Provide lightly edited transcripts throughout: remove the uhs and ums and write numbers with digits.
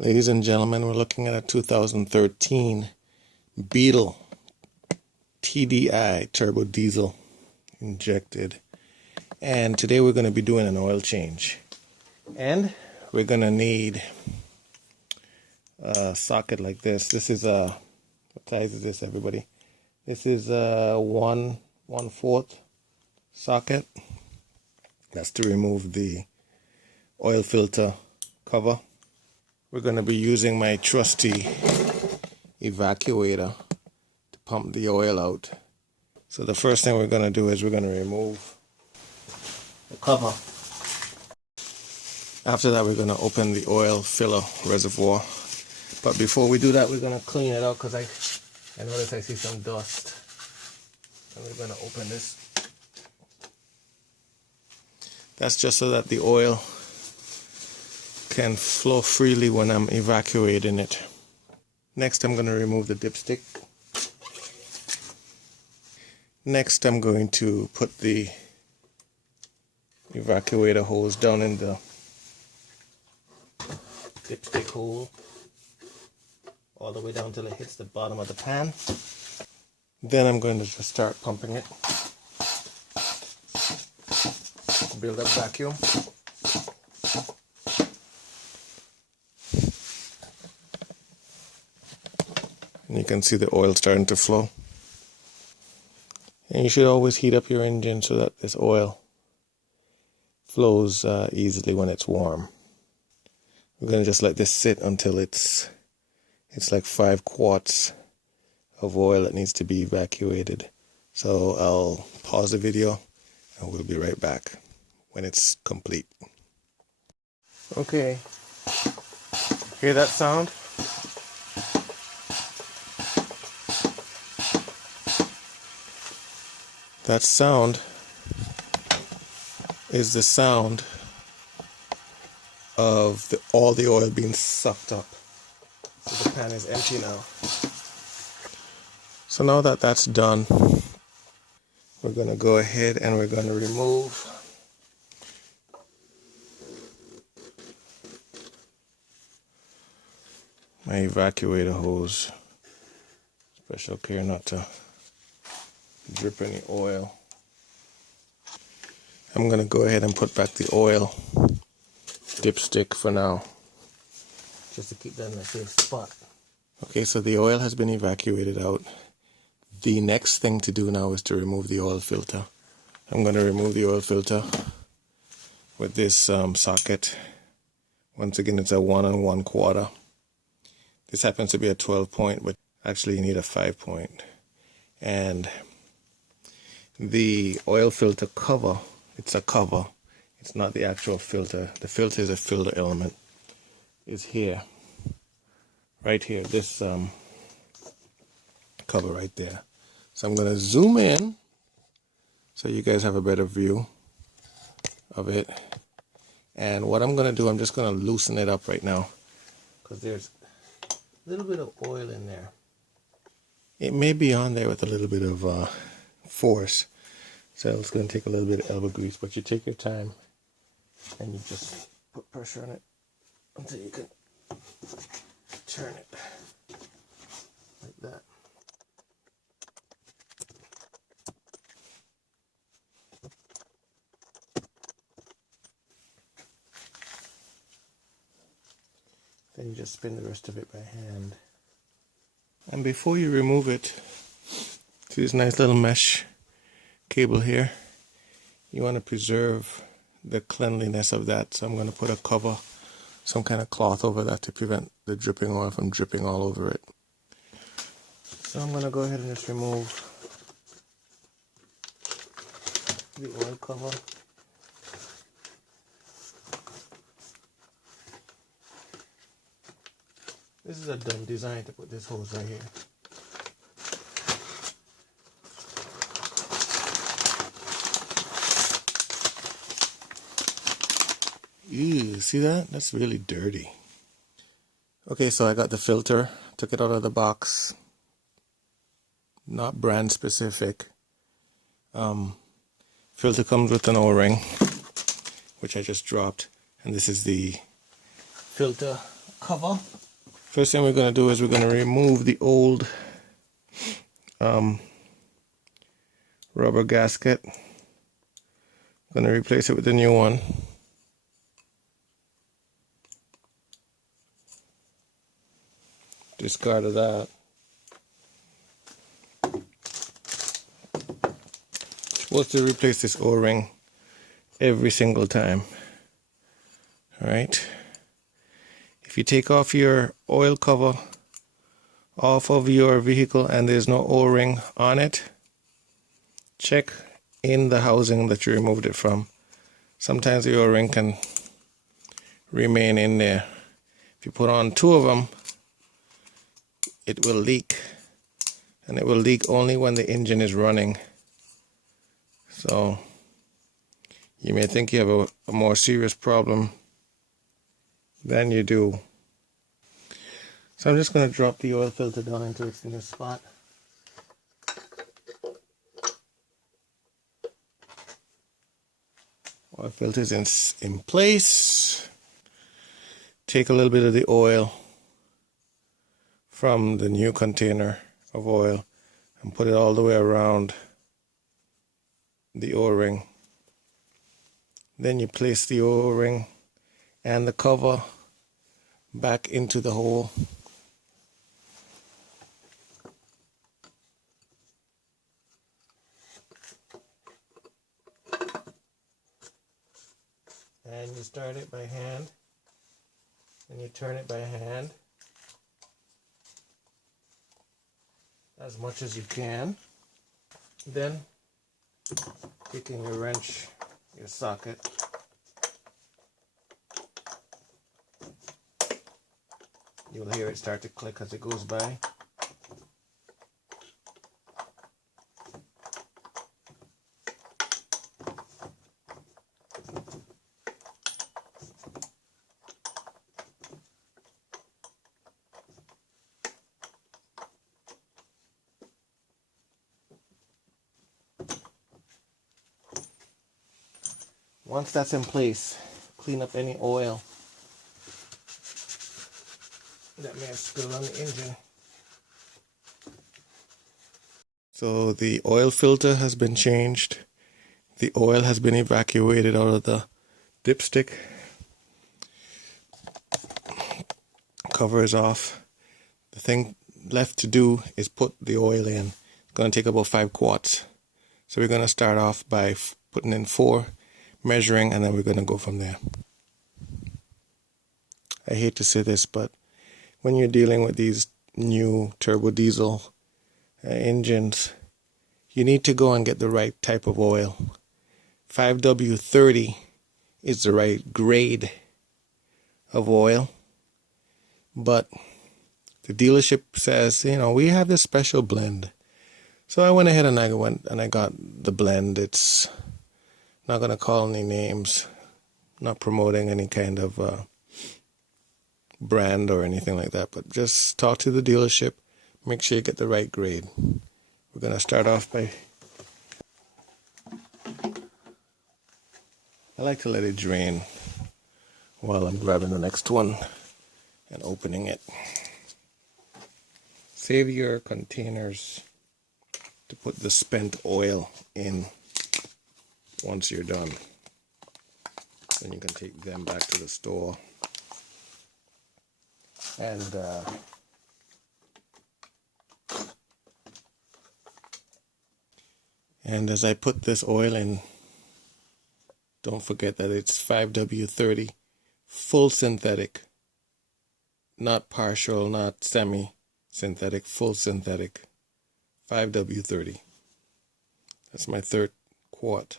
Ladies and gentlemen, we're looking at a 2013 Beetle TDI turbo diesel injected. And today we're going to be doing an oil change. And we're going to need a socket like this. This is a, what size is this, everybody? This is a 1/4 socket. That's to remove the oil filter cover. We're going to be using my trusty evacuator to pump the oil out. So the first thing we're going to do is we're going to remove the cover. After that, we're going to open the oil filler reservoir. But before we do that, we're going to clean it out because I notice I see some dust. And we're going to open this. That's just so that the oil can flow freely when I'm evacuating it. Next, I'm going to remove the dipstick. Next, I'm going to put the evacuator hose down in the dipstick hole all the way down till it hits the bottom of the pan. Then I'm going to just start pumping it. Build up vacuum. And you can see the oil starting to flow. And you should always heat up your engine so that this oil flows easily when it's warm. We're going to just let this sit until it's like 5 quarts of oil that needs to be evacuated. So I'll pause the video and we'll be right back when it's complete. Okay, hear that sound? That sound is the sound of all the oil being sucked up. So the pan is empty now. So now that that's done, we're going to go ahead and we're going to remove my evacuator hose. Special care not to drip any oil. I'm going to go ahead and put back the oil dipstick for now, just to keep that in a safe spot. Okay, so the oil has been evacuated out. The next thing to do now is to remove the oil filter. I'm going to remove the oil filter with this socket. Once again, it's a 1 1/4. This happens to be a 12 point, but actually you need a 5 point. And the oil filter cover, it's a cover, it's not the actual filter. The filter is a filter element, is here, right here, this cover right there. So I'm going to zoom in so you guys have a better view of it. And what I'm going to do, I'm just going to loosen it up right now because there's a little bit of oil in there. It may be on there with a little bit of force, so it's going to take a little bit of elbow grease, but you take your time and you just put pressure on it until you can turn it like that. Then you just spin the rest of it by hand. And before you remove it, see this nice little mesh cable here? You want to preserve the cleanliness of that. So I'm going to put a cover, some kind of cloth over that to prevent the dripping oil from dripping all over it. So I'm going to go ahead and just remove the oil cover. This is a dumb design to put this hose right here. Ew, see that? That's really dirty. Okay, so I got the filter, took it out of the box. Not brand specific. Filter comes with an O-ring, which I just dropped. And this is the filter cover. First thing we're going to do is we're going to remove the old rubber gasket. Going to replace it with a new one. Discard of that. Supposed to replace this O-ring every single time. Alright. If you take off your oil cover off of your vehicle and there's no O-ring on it, check in the housing that you removed it from. Sometimes the O-ring can remain in there. If you put on 2 of them, it will leak, and it will leak only when the engine is running. So you may think you have a more serious problem than you do. So I'm just going to drop the oil filter down into its new spot. Oil filter is in place. Take a little bit of the oil from the new container of oil and put it all the way around the O-ring. Then you place the O-ring and the cover back into the hole. And you start it by hand, and you turn it by hand as much as you can. Then taking your wrench, your socket, you'll hear it start to click as it goes by. Once that's in place, clean up any oil that may have spilled on the engine. So the oil filter has been changed. The oil has been evacuated out of the dipstick. Cover is off. The thing left to do is put the oil in. It's going to take about 5 quarts. So we're going to start off by putting in 4, measuring, and then we're going to go from there. I hate to say this, but when you're dealing with these new turbo diesel engines, you need to go and get the right type of oil. 5W30 is the right grade of oil, but the dealership says, you know, we have this special blend. So I went ahead and I got the blend. It's not going to call any names, not promoting any kind of brand or anything like that, but just talk to the dealership, make sure you get the right grade. We're going to start off by, I like to let it drain while I'm grabbing the next one and opening it. Save your containers to put the spent oil in once you're done. Then you can take them back to the store. And as I put this oil in, don't forget that it's 5W30 full synthetic, not partial, not semi-synthetic, full synthetic. 5W30. That's my 3rd quart.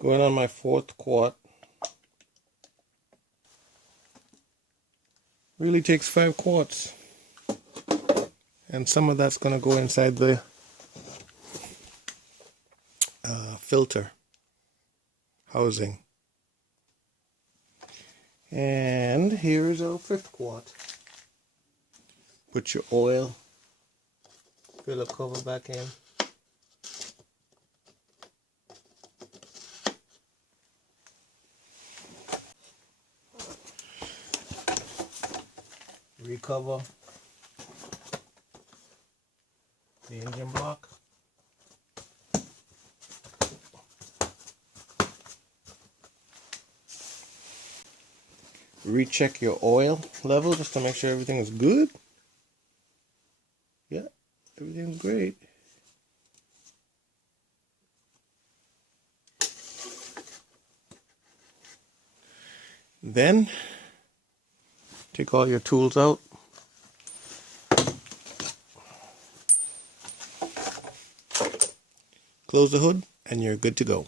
Going on my 4th quart. Really takes 5 quarts. And some of that's going to go inside the filter housing. And here's our 5th quart. Put your oil, fill the cover back in. recover the engine block. Recheck your oil level just to make sure everything is good. Yeah, everything's great. Then take all your tools out. Close the hood and you're good to go.